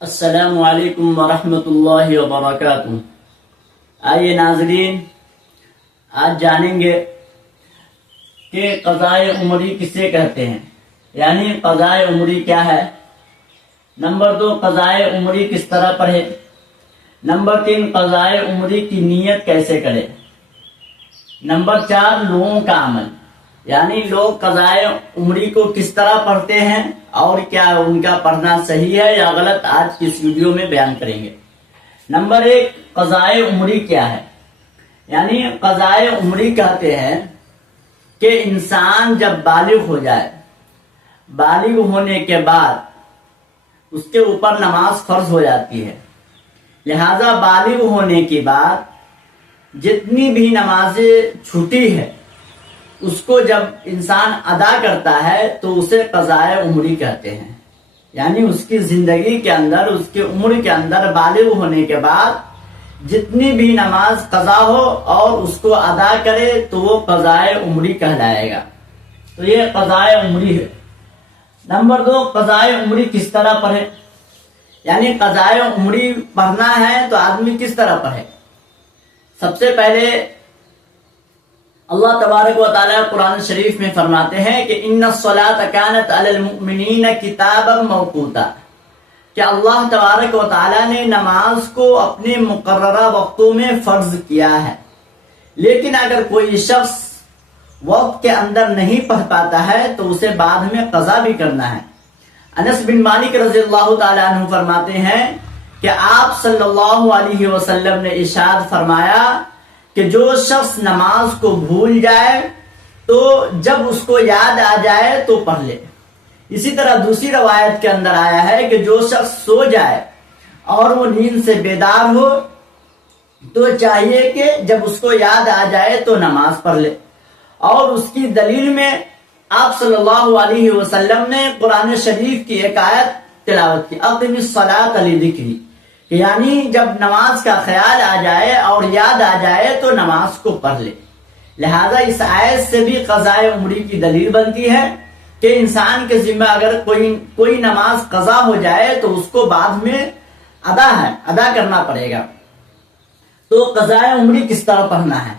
السلام علیکم ورحمۃ اللہ وبرکاتہ۔ آئیے ناظرین، آج جانیں گے کہ قضائے عمری کسے کہتے ہیں، یعنی قضائے عمری کیا ہے۔ نمبر 2، قضائے عمری کس طرح پڑھے۔ نمبر 3، قضائے عمری کی نیت کیسے کرے۔ نمبر 4، لوگوں کا عمل، یعنی لوگ قضائے عمری کو کس طرح پڑھتے ہیں اور کیا ان کا پڑھنا صحیح ہے یا غلط، آج کی اس ویڈیو میں بیان کریں گے۔ نمبر 1، قضائے عمری کیا ہے۔ یعنی قضائے عمری کہتے ہیں کہ انسان جب بالغ ہو جائے، بالغ ہونے کے بعد اس کے اوپر نماز فرض ہو جاتی ہے، لہذا بالغ ہونے کے بعد جتنی بھی نمازیں چھوٹی ہے اس کو جب انسان ادا کرتا ہے تو اسے قضائے عمری کہتے ہیں۔ یعنی اس کی زندگی کے اندر، اس کی عمر کے اندر بالغ ہونے کے بعد جتنی بھی نماز قضا ہو اور اس کو ادا کرے تو وہ قضائے عمری کہلائے گا۔ تو یہ قضائے عمری ہے۔ نمبر 2، قضائے عمری کس طرح پڑھے۔ یعنی قضائے عمری پڑھنا ہے تو آدمی کس طرح پڑھے۔ سب سے پہلے اللہ تبارک و تعالیٰ قرآن شریف میں فرماتے ہیں کہ ان الصلاۃ کانت علی المؤمنین کتابا موقوتا، کہ اللہ تبارک و تعالیٰ نے نماز کو اپنے مقررہ وقتوں میں فرض کیا ہے، لیکن اگر کوئی شخص وقت کے اندر نہیں پڑھ پاتا ہے تو اسے بعد میں قضا بھی کرنا ہے۔ انس بن مالک رضی اللہ تعالیٰ عنہ فرماتے ہیں کہ آپ صلی اللہ علیہ وسلم نے ارشاد فرمایا کہ جو شخص نماز کو بھول جائے تو جب اس کو یاد آ جائے تو پڑھ لے۔ اسی طرح دوسری روایت کے اندر آیا ہے کہ جو شخص سو جائے اور وہ نیند سے بیدار ہو تو چاہیے کہ جب اس کو یاد آ جائے تو نماز پڑھ لے۔ اور اس کی دلیل میں آپ صلی اللہ علیہ وسلم نے قرآن شریف کی ایک آیت تلاوت کی، اقم الصلاۃ لذکری، یعنی جب نماز کا خیال آ جائے اور یاد آ جائے تو نماز کو پڑھ لے۔ لہذا اس آیت سے بھی قضائے عمری کی دلیل بنتی ہے کہ انسان کے ذمہ اگر کوئی نماز قضا ہو جائے تو اس کو بعد میں ادا کرنا پڑے گا۔ تو قضائے عمری کس طرح پڑھنا ہے۔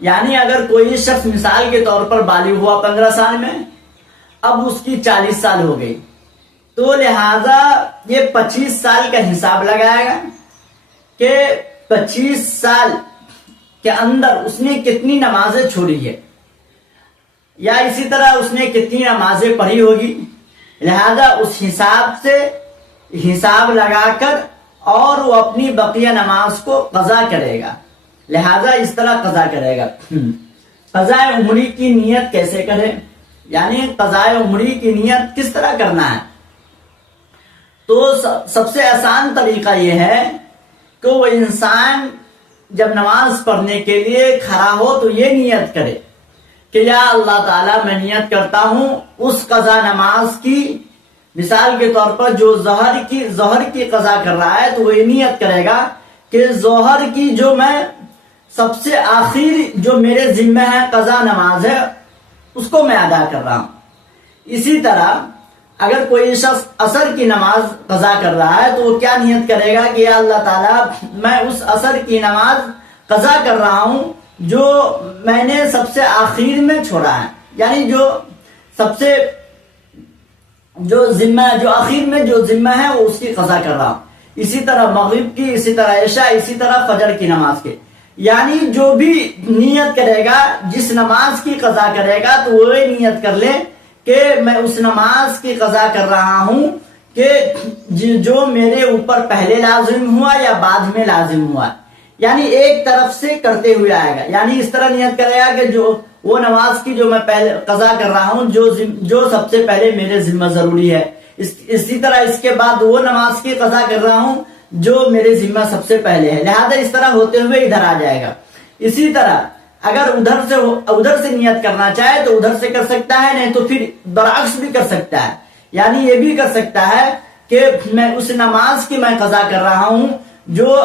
یعنی اگر کوئی شخص مثال کے طور پر بالغ ہوا 15 سال میں، اب اس کی 40 سال ہو گئی، تو لہذا یہ 25 سال کا حساب لگائے گا کہ 25 سال کے اندر اس نے کتنی نمازیں چھوڑی ہے، یا اسی طرح اس نے کتنی نمازیں پڑھی ہوگی۔ لہذا اس حساب سے حساب لگا کر اور وہ اپنی بقیہ نماز کو قضا کرے گا۔ لہذا اس طرح قضا کرے گا۔ قضائے عمری کی نیت کیسے کرے، یعنی قضائے عمری کی نیت کس طرح کرنا ہے۔ تو سب سے آسان طریقہ یہ ہے کہ وہ انسان جب نماز پڑھنے کے لیے کھڑا ہو تو یہ نیت کرے کہ یا اللہ تعالیٰ میں نیت کرتا ہوں اس قضا نماز کی، مثال کے طور پر جو ظہر کی قضا کر رہا ہے تو وہ یہ نیت کرے گا کہ ظہر کی جو میں سب سے آخر جو میرے ذمہ ہے قضا نماز ہے اس کو میں ادا کر رہا ہوں۔ اسی طرح اگر کوئی شخص عصر کی نماز قضا کر رہا ہے تو وہ کیا نیت کرے گا کہ یا اللہ تعالیٰ میں اس عصر کی نماز قضا کر رہا ہوں جو میں نے سب سے آخر میں چھوڑا ہے، یعنی جو آخر میں جو ذمہ ہے وہ اس کی قضا کر رہا ہوں۔ اسی طرح مغرب کی، اسی طرح عشاء، اسی طرح فجر کی نماز کے، یعنی جو بھی نیت کرے گا، جس نماز کی قضا کرے گا تو وہ نیت کر لے کہ میں اس نماز کی قضا کر رہا ہوں کہ جو میرے اوپر پہلے لازم ہوا یا بعد میں لازم ہوا، یعنی ایک طرف سے کرتے ہوئے آئے گا۔ یعنی اس طرح نیت کرے گا کہ جو وہ نماز کی جو میں پہلے قضا کر رہا ہوں جو سب سے پہلے میرے ذمہ ضروری ہے، اسی طرح اس کے بعد وہ نماز کی قضا کر رہا ہوں جو میرے ذمہ سب سے پہلے ہے۔ لہذا اس طرح ہوتے ہوئے ادھر آ جائے گا۔ اسی طرح اگر ادھر سے نیت کرنا چاہے تو ادھر سے کر سکتا ہے، نہیں تو پھر برعکس بھی کر سکتا ہے۔ یعنی یہ بھی کر سکتا ہے کہ میں اس نماز کی میں قضا کر رہا ہوں جو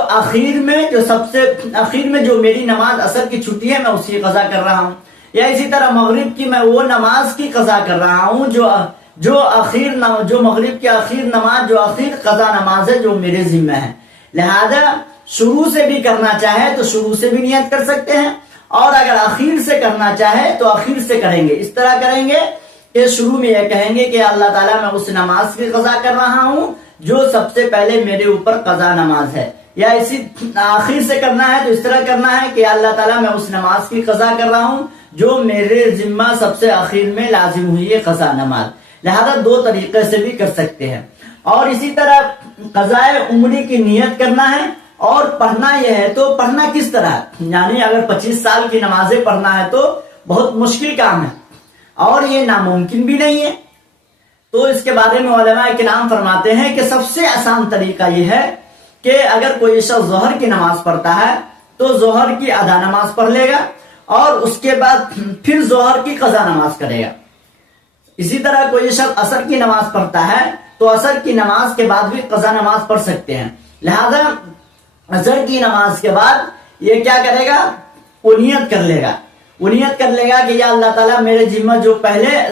سب سے آخر میں جو میری نماز عصر کی چھٹی ہے میں اس کی قضا کر رہا ہوں، یا اسی طرح مغرب کی میں وہ نماز کی قضا کر رہا ہوں جو جو مغرب کی آخر نماز، جو آخر قضا نماز ہے، جو میرے ذمہ ہے. لہذا شروع سے بھی کرنا چاہے تو شروع سے بھی نیت کر سکتے ہیں، اور اگر آخر سے کرنا چاہے تو آخر سے کریں گے. اس طرح کریں گے کہ شروع میں یہ کہیں گے کہ اللہ تعالیٰ میں اس نماز کی قضا کر رہا ہوں جو سب سے پہلے میرے اوپر قضا نماز ہے. یا اسی آخر سے کرنا ہے تو اس طرح کرنا ہے کہ اللہ تعالیٰ میں اس نماز کی قضا کر رہا ہوں جو میرے ذمہ سب سے آخر میں لازم ہوئی ہے قضا نماز. لہذا دو طریقے سے بھی کر سکتے ہیں. اور اسی طرح قضائے عمری کی نیت کرنا ہے اور پڑھنا یہ ہے. تو پڑھنا کس طرح؟ یعنی اگر 25 سال کی نمازیں پڑھنا ہے تو بہت مشکل کام ہے اور یہ ناممکن بھی نہیں ہے. تو اس کے بارے میں علماء کرام فرماتے ہیں کہ سب سے آسان طریقہ یہ ہے کہ اگر کوئی شخص ظہر کی نماز پڑھتا ہے تو ظہر کی ادا نماز پڑھ لے گا اور اس کے بعد پھر ظہر کی قضا نماز کرے گا. اسی طرح کوئی شخص عصر کی نماز پڑھتا ہے تو عصر کی نماز کے بعد بھی قضا نماز پڑھ سکتے ہیں. لہذا عصر کی نماز کے بعد یہ کیا کرے گا؟ وہ نیت کر لے گا. وہ نیت کر لے گا کہ یا اللہ تعالیٰ میرے ذمہ جو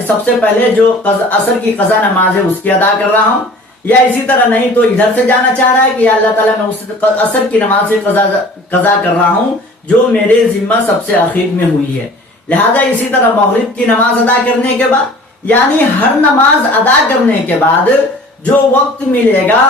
سب سے پہلے جو عصر کی قضا نماز ہے اس کی ادا کر رہا ہوں. یا اسی طرح نہیں تو ادھر سے جانا چاہ رہا ہے کہ یا اللہ تعالیٰ میں اس عصر کی نماز سے قضا کر رہا ہوں جو میرے ذمہ سب سے آخر میں ہوئی ہے. لہذا اسی طرح مغرب کی نماز ادا کرنے کے بعد، یعنی ہر نماز ادا کرنے کے بعد جو وقت ملے گا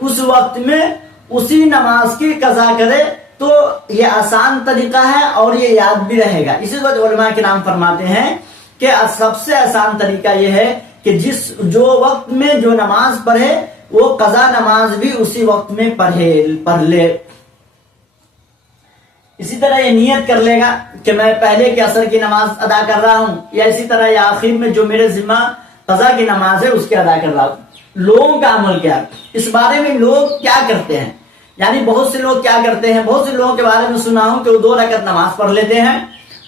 اس وقت میں اسی نماز کی قضا کرے تو یہ آسان طریقہ ہے اور یہ یاد بھی رہے گا. اسی وجہ علماء کرام فرماتے ہیں کہ سب سے آسان طریقہ یہ ہے کہ جو وقت میں جو نماز پڑھے وہ قضا نماز بھی اسی وقت میں پڑھ لے. اسی طرح یہ نیت کر لے گا کہ میں پہلے کی عصر کی نماز ادا کر رہا ہوں، یا اسی طرح یا آخر میں جو میرے ذمہ قضا کی نماز ہے اس کی ادا کر رہا ہوں. لوگوں کا عمل کیا؟ اس بارے میں لوگ کیا کرتے ہیں؟ یعنی بہت سے لوگ کیا کرتے ہیں، بہت سے لوگوں کے بارے میں سنا ہوں کہ وہ 2 رکعت نماز پڑھ لیتے ہیں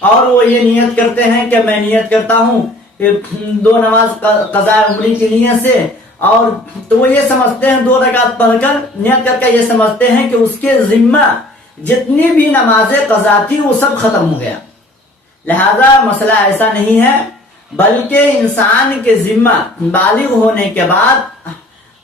اور وہ یہ نیت کرتے ہیں کہ میں نیت کرتا ہوں 2 نماز قضاء عمری کی نیت سے، اور تو وہ یہ سمجھتے ہیں 2 رکعت پڑھ کر نیت کر کے یہ سمجھتے ہیں کہ اس کے ذمہ جتنی بھی نمازیں قضا تھی وہ سب ختم ہو گیا. لہذا مسئلہ ایسا نہیں ہے، بلکہ انسان کے ذمہ بالغ ہونے کے بعد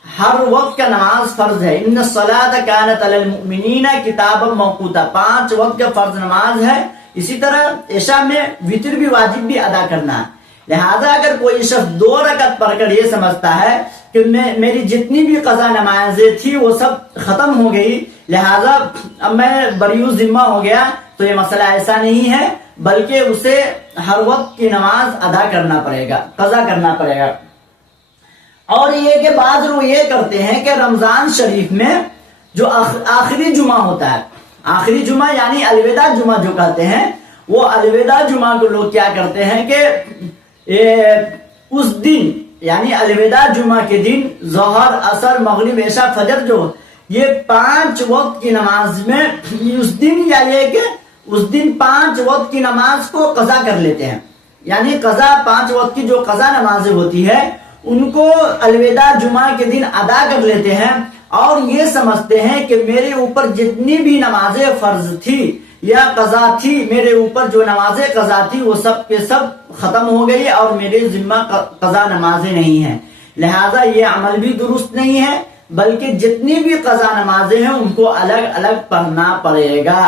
ہر وقت کا نماز فرض ہے. ان الصلاۃ کانت علی المؤمنین کتابا موقوتا، 5 وقت کا فرض نماز ہے. اسی طرح عشاء میں وتر بھی واجب بھی ادا کرنا ہے. لہذا اگر کوئی شخص 2 رکعت پڑھ کر یہ سمجھتا ہے کہ میری جتنی بھی قضا نمازیں تھی وہ سب ختم ہو گئی لہذا اب میں بریء ذمہ ہو گیا، تو یہ مسئلہ ایسا نہیں ہے، بلکہ اسے ہر وقت کی نماز ادا کرنا پڑے گا، قضا کرنا پڑے گا. اور یہ کہ بعض لوگ یہ کرتے ہیں کہ رمضان شریف میں جو آخری جمعہ ہوتا ہے، آخری جمعہ یعنی الوداع جمعہ جو کہتے ہیں، وہ الوداع جمعہ کو لوگ کیا کرتے ہیں کہ اس دن یعنی الوداع جمعہ کے دن ظہر، عصر، مغرب، عشاء، فجر جو یہ 5 وقت کی نماز میں اس دن، یا یہ کہ اس دن 5 وقت کی نماز کو قضا کر لیتے ہیں. یعنی قضا 5 وقت کی جو قضا نمازیں ہوتی ہے ان کو الوداع جمعہ کے دن ادا کر لیتے ہیں اور یہ سمجھتے ہیں کہ میرے اوپر جتنی بھی نمازیں فرض تھی یا قضا تھی، میرے اوپر جو نمازیں قضا تھی وہ سب کے سب ختم ہو گئی اور میرے ذمہ قضا نمازیں نہیں ہیں. لہذا یہ عمل بھی درست نہیں ہے، بلکہ جتنی بھی قضا نمازیں ہیں ان کو الگ الگ پڑھنا پڑے گا.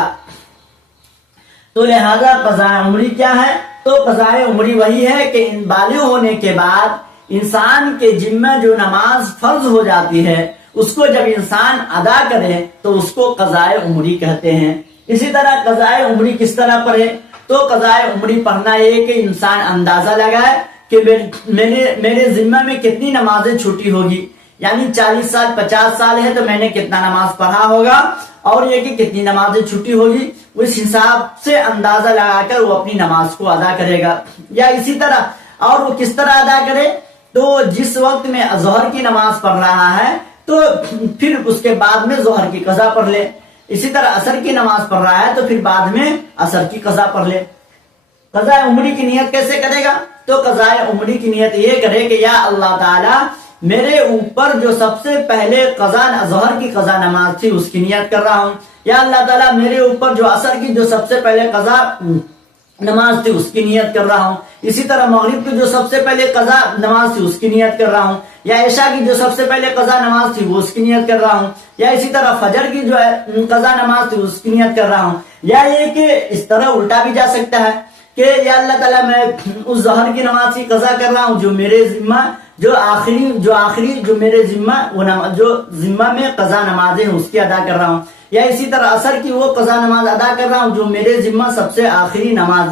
تو لہذا قضاء عمری کیا ہے؟ تو قضاء عمری وہی ہے کہ بالغ ہونے کے بعد انسان کے ذمہ جو نماز فرض ہو جاتی ہے اس کو جب انسان ادا کرے تو اس کو قضاء عمری کہتے ہیں. اسی طرح قضاء عمری کس طرح پڑھے؟ تو قضاء عمری پڑھنا یہ کہ انسان اندازہ لگائے کہ میرے ذمہ میں کتنی نمازیں چھوٹی ہوگی، یعنی 40 سال 50 سال ہے تو میں نے کتنا نماز پڑھا ہوگا اور یہ کہ کتنی نمازیں چھوٹی ہوگی، اس حساب سے اندازہ لگا کر وہ اپنی نماز کو ادا کرے گا. یا اسی طرح اور وہ کس طرح ادا کرے؟ تو جس وقت میں ظہر کی نماز پڑھ رہا ہے تو پھر اس کے بعد میں ظہر کی قضا پڑھ لے. اسی طرح عصر کی نماز پڑھ رہا ہے تو پھر بعد میں عصر کی قضا پڑھ لے. قضاء عمری کی نیت کیسے کرے گا؟ تو قضاء عمری کی نیت یہ کرے کہ یا اللہ تعالی میرے اوپر جو سب سے پہلے ظہر کی قضا نماز تھی اس کی نیت کر رہا ہوں. یا اللہ تعالیٰ میرے اوپر جو عصر کی جو سب سے پہلے قضا نماز تھی اس کی نیت کر رہا ہوں، اسی طرح مغرب کی جو سب سے پہلے قضا نماز تھی اس کی نیت کر رہا ہوں، یا عشاء کی جو سب سے پہلے قضا نماز تھی وہ اس کی نیت کر رہا ہوں، یا اسی طرح فجر کی جو ہے قضا نماز تھی اس کی نیت کر رہا ہوں، یا یہ کہ اس طرح الٹا بھی جا سکتا ہے کہ یا اللہ تعالیٰ میں اس ظہر کی نماز کی قضا کر رہا ہوں جو میرے ذمہ جو آخری جو میرے ذمہ وہ جو ذمہ میں قضا نمازیں اس کی ادا کر رہا ہوں، یا اسی طرح عصر کی وہ قضا نماز ادا کر رہا ہوں جو میرے ذمہ سب سے آخری نماز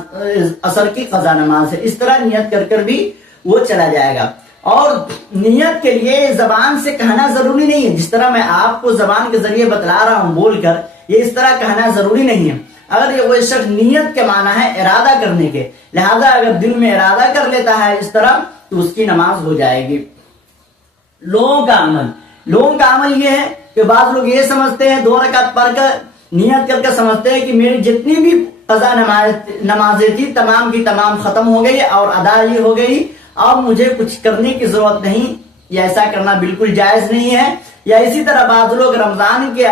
عصر کی قضا نماز ہے. اس طرح نیت کر کر بھی وہ چلا جائے گا. اور نیت کے لیے زبان سے کہنا ضروری نہیں ہے، جس طرح میں آپ کو زبان کے ذریعے بتلا رہا ہوں بول کر، یہ اس طرح کہنا ضروری نہیں ہے. اگر یہ کوئی شخص نیت کے معنی ہے ارادہ کرنے کے، لہذا اگر دل میں ارادہ کر لیتا ہے اس طرح تو اس کی نماز ہو جائے گی. لوگوں کا عمل یہ ہے کہ بعض لوگ یہ سمجھتے ہیں 2 رکعت پڑھ کر نیت کر کے سمجھتے ہیں کہ میری جتنی بھی قضا نمازیں تھی تمام کی تمام ختم ہو گئی اور ادا ہی ہو گئی، اب مجھے کچھ کرنے کی ضرورت نہیں. یا ایسا کرنا بالکل جائز نہیں ہے. یا اسی طرح بعض لوگ رمضان کے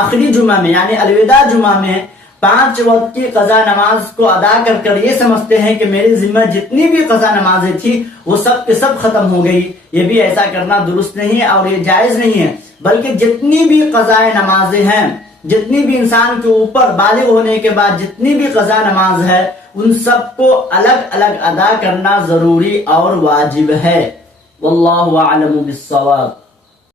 آخری جمعہ میں یعنی الوداع جمعہ میں 5 وقت کی قضا نماز کو ادا کر کر یہ سمجھتے ہیں کہ میری ذمہ جتنی بھی قضا نمازیں تھی وہ سب کے سب ختم ہو گئی. یہ بھی ایسا کرنا درست نہیں ہے اور یہ جائز نہیں ہے، بلکہ جتنی بھی قضا نمازیں ہیں، جتنی بھی انسان کے اوپر بالغ ہونے کے بعد جتنی بھی قضا نماز ہے ان سب کو الگ الگ ادا کرنا ضروری اور واجب ہے. واللہ اعلم بالصواب.